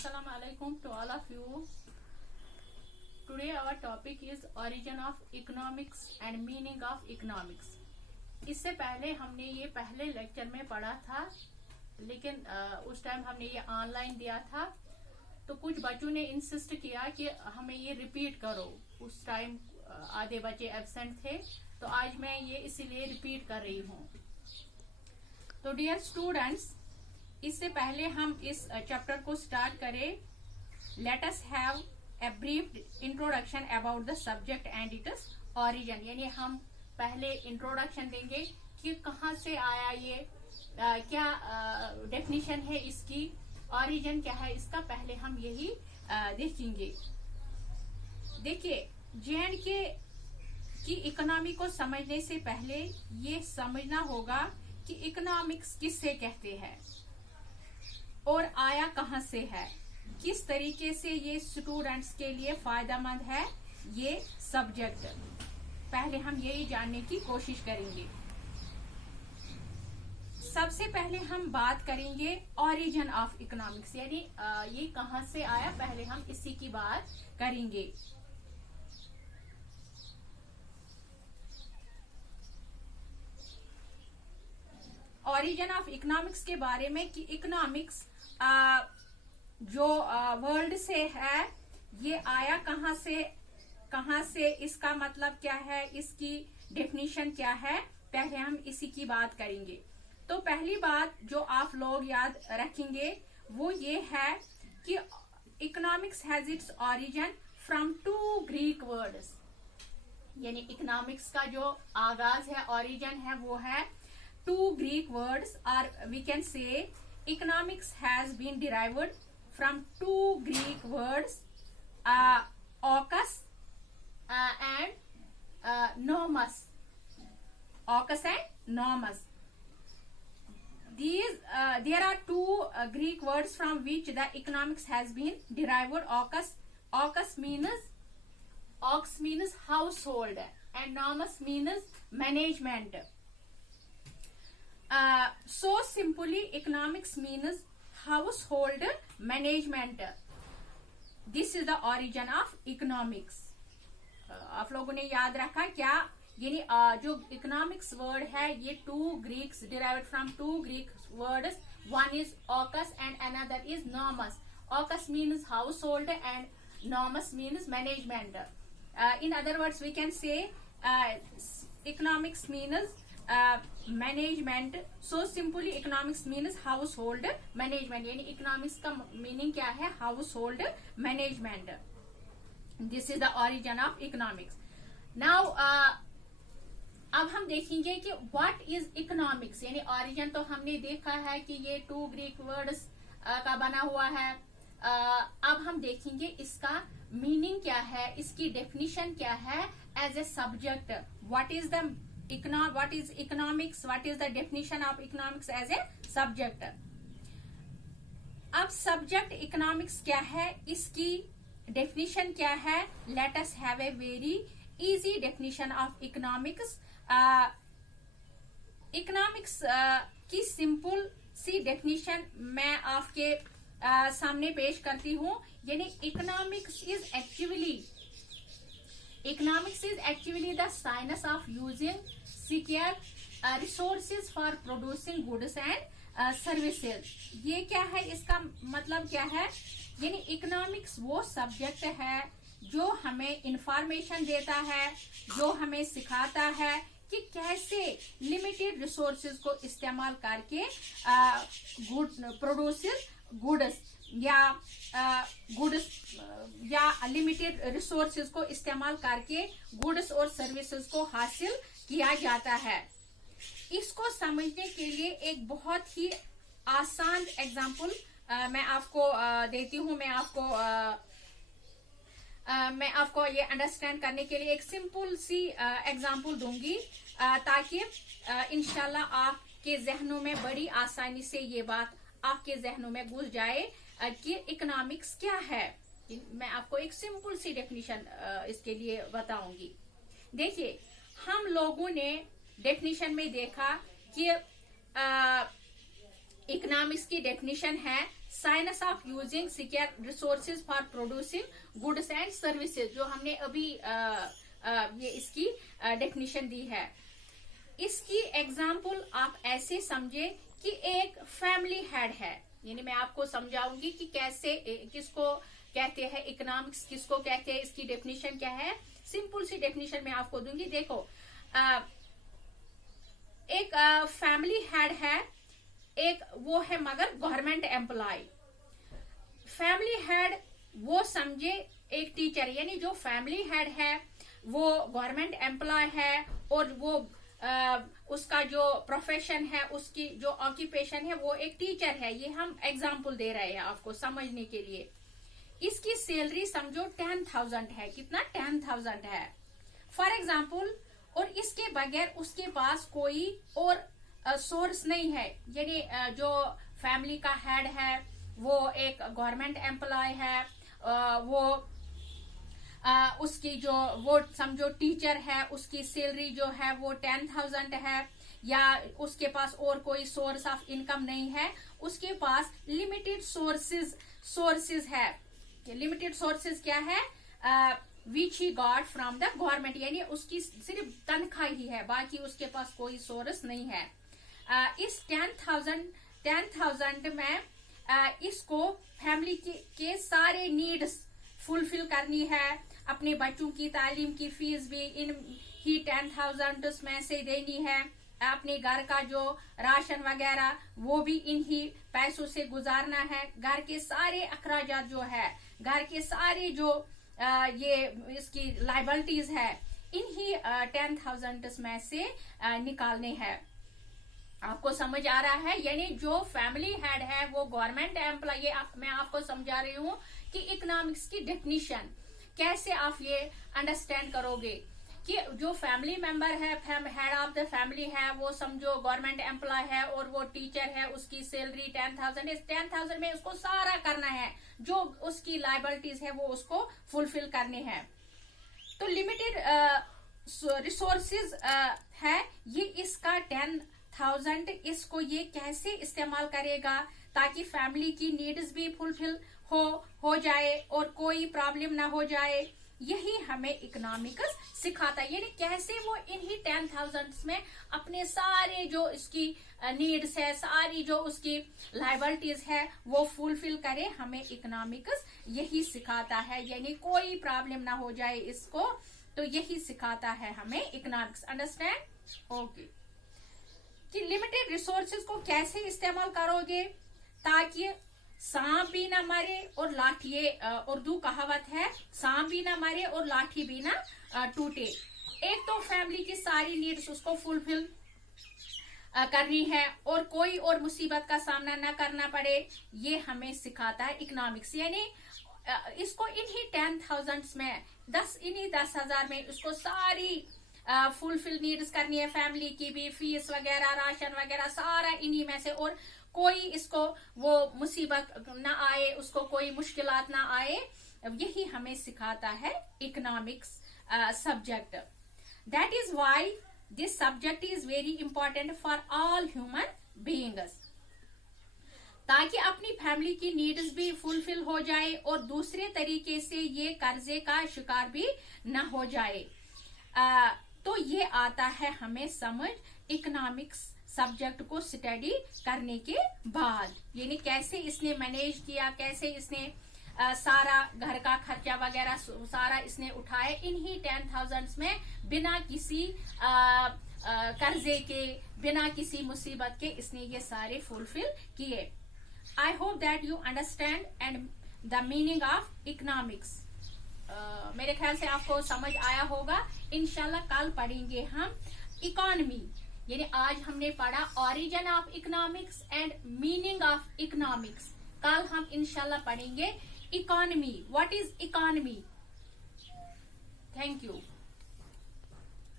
Assalamu alaikum to all of you. Today our topic is origin of economics and meaning of economics. इससे पहले हमने ये पहले lecture में पढ़ा था, लेकिन उस टाइम हमने ये ऑनलाइन दिया था, तो कुछ बच्चों ने इंसिस्ट किया कि हमें ये रिपीट करो. उस टाइम आधे बच्चे एब्सेंट थे, तो आज मैं ये इसीलिए रिपीट कर रही हूँ. तो डियर स्टूडेंट्स, इससे पहले हम इस चैप्टर को स्टार्ट करें. Let us have a brief introduction about the subject and its origin. यानी हम पहले इंट्रोडक्शन देंगे कि कहाँ से आया ये, क्या डेफिनेशन है इसकी, ओरिजिन क्या है इसका, पहले हम यही देखेंगे. देखिए, जे&के की इकोनॉमी को समझने से पहले ये समझना होगा कि इकोनॉमिक्स किससे कहते हैं और आया कहां से है, किस तरीके से ये स्टूडेंट्स के लिए फायदेमंद है ये सब्जेक्ट. पहले हम यही जानने की कोशिश करेंगे. सबसे पहले हम बात करेंगे ओरिजिन ऑफ इकोनॉमिक्स, यानी ये कहां से आया, पहले हम इसी की बात करेंगे. ओरिजिन ऑफ इकोनॉमिक्स के बारे में कि इकोनॉमिक्स जो वर्ल्ड से है, ये आया कहां से, इसका मतलब क्या है, इसकी डेफिनेशन क्या है, पहले हम इसी की बात करेंगे. तो पहली बात जो आप लोग याद रखेंगे वो ये है कि economics has its origin from 2 Greek words. यानी इकोनॉमिक्स का जो आगाज है, ओरिजिन है, वो है 2 Greek words, or we can say economics has been derived from 2 Greek words, ocus and nomos. Ocus and nomos. There are 2 Greek words from which the economics has been derived. Ocus means household, and nomos means management. So simply economics means household management. This is the origin of economics. आप लोगों ने याद रखा क्या, यानी जो economics word है ये 2 Greeks derived from 2 Greek words. One is ocus and another is nomos. Ocus means household and nomos means management. In other words, we can say economics means management. So simply economics means house hold management, यानी economics का meaning क्या है, house hold management. This is the origin of economics. Now अब हम देखेंगे कि what is economics. यानी origin तो हमने देखा है कि ये 2 ग्रीक वर्ड्स का बना हुआ है. अब हम देखेंगे इसका मीनिंग क्या है, इसकी डेफिनेशन क्या है as a subject. What is economics, what is the definition of economics as a subject. अब सब्जेक्ट इकोनॉमिक्स क्या है, इसकी डेफिनेशन क्या है. Let us have a very easy definition of economics. Economics की सिंपल सी डेफिनेशन मैं आपके सामने पेश करती हूँ. यानी economics is actually the science of using scarce resources for producing goods and services. ये क्या है, इसका मतलब क्या है. यानी इकोनॉमिक्स वो सब्जेक्ट है जो हमें इंफॉर्मेशन देता है, जो हमें सिखाता है कि कैसे लिमिटेड रिसोर्सेज को इस्तेमाल करके गुड्स या लिमिटेड रिसोर्सेज को इस्तेमाल करके गुड्स और सर्विसेज को हासिल किया जाता है. इसको समझने के लिए एक बहुत ही आसान एग्जाम्पल मैं आपको देती हूँ. मैं आपको ये अंडरस्टैंड करने के लिए एक सिंपल सी एग्जाम्पल दूंगी, ताकि इंशाल्लाह आपके जहनों में बड़ी आसानी से ये बात आपके जहनों में घुस जाए कि इकोनॉमिक्स क्या है. मैं आपको एक सिंपल सी डेफिनेशन इसके लिए बताऊंगी. देखिए, हम लोगों ने डेफिनेशन में देखा कि इकोनॉमिक्स की डेफिनेशन है science of using scarce resources for producing goods and services, जो हमने अभी ये इसकी डेफिनेशन दी है। इसकी एग्जाम्पल आप ऐसे समझे कि एक फैमिली हेड है, यानी मैं आपको समझाऊंगी कि कैसे, किसको कहते हैं इकोनॉमिक्स, किसको कहते हैं, इसकी डेफिनेशन क्या है। सिंपल सी डेफिनेशन मैं आपको दूंगी। देखो, एक फैमिली हेड है, एक वो है मगर गवर्नमेंट एम्प्लॉय। फैमिली हेड वो समझे एक टीचर, यानी जो फैमिली हेड है वो गवर्नमेंट एम्प्लॉय है और वो उसका जो प्रोफेशन है, उसकी जो ऑक्यूपेशन है वो एक टीचर है। ये हम एग्जाम्पल दे रहे हैं आपको समझने के लिए। इसकी सैलरी समझो 10,000 है। कितना? 10,000 है फॉर एग्जाम्पल। और इसके बगैर उसके पास कोई और सोर्स नहीं है, यानी जो फैमिली का हेड है वो एक गवर्नमेंट एम्प्लॉय है, वो उसकी जो वो समझो टीचर है, उसकी सैलरी जो है वो 10,000 है, या उसके पास और कोई सोर्स ऑफ इनकम नहीं है, उसके पास लिमिटेड सोर्सेज है। लिमिटेड सोर्सेज क्या है? Which he got from the government, यानी उसकी सिर्फ तनख्वाह ही है, बाकी उसके पास कोई सोर्स नहीं है। इस 10,000 में इसको फैमिली के सारे नीड्स फुलफिल करनी है। अपने बच्चों की तालीम की फीस भी इन ही 10,000 में से देनी है। अपने घर का जो राशन वगैरह वो भी इन ही पैसों से गुजारना है। घर के सारे अखराजात जो है, घर के सारे जो ये इसकी लाइबिलिटीज है, इन ही 10,000 में से निकालने हैं। आपको समझ आ रहा है? यानी जो फैमिली हेड है वो गवर्नमेंट एम्प्लॉय। मैं आपको समझा रही हूँ कि इकोनॉमिक्स की डेफिनेशन कैसे आप ये अंडरस्टैंड करोगे कि जो फैमिली मेंबर है, हेड ऑफ द फैमिली है, वो समझो गवर्नमेंट एम्प्लॉय है और वो टीचर है, उसकी सैलरी 10,000। इस 10,000 में उसको सारा करना है, जो उसकी लाइबिलिटीज है वो उसको फुलफिल करनी है। तो लिमिटेड रिसोर्सेज है ये। इसका 10,000 इसको ये कैसे इस्तेमाल करेगा ताकि फैमिली की नीड्स भी फुलफिल हो जाए और कोई प्रॉब्लम ना हो जाए, यही हमें इकोनॉमिक्स सिखाता है। यानी कैसे वो इन्हीं 10,000 में अपने सारे जो इसकी नीड्स है, सारी जो उसकी लाइबिलिटीज है वो फुलफिल करे, हमें इकोनॉमिक्स यही सिखाता है। यानी कोई प्रॉब्लम ना हो जाए इसको, तो यही सिखाता है हमें इकोनॉमिक्स। अंडरस्टैंड? ओके। कि लिमिटेड रिसोर्सेज को कैसे इस्तेमाल करोगे ताकि सांप भी ना मरे और लाठी, उर्दू कहावत है, सांप भी ना मरे और लाठी भी ना टूटे। एक तो फैमिली की सारी नीड्स उसको फुलफिल करनी है और कोई और मुसीबत का सामना ना करना पड़े, ये हमें सिखाता है इकोनॉमिक्स। यानी इसको इन्हीं 10,000 में, इन्हीं 10,000 में उसको सारी फुलफिल नीड्स करनी है। फैमिली की भी फीस वगैरह, राशन वगैरह सारा इन्हीं में से, और कोई इसको वो मुसीबत ना आए, उसको कोई मुश्किलात ना आए, यही हमें सिखाता है economics subject. That is why this subject is very important for all human beings, ताकि अपनी फैमिली की नीड्स भी फुलफिल हो जाए और दूसरे तरीके से ये कर्जे का शिकार भी न हो जाए। तो ये आता है हमें समझ इकोनॉमिक्स सब्जेक्ट को स्टडी करने के बाद, यानी कैसे इसने मैनेज किया, कैसे इसने सारा घर का खर्चा वगैरह सारा इसने उठाया इन्हीं 10,000 में, बिना किसी कर्जे के, बिना किसी मुसीबत के इसने ये सारे फुलफिल किए। I hope that you understand and the meaning of economics. मेरे ख्याल से आपको समझ आया होगा। इंशाल्लाह कल पढ़ेंगे हम इकोनॉमी, यानी आज हमने पढ़ा origin of economics and meaning of economics. कल हम इंशाल्लाह पढ़ेंगे economy, what is economy. Thank you.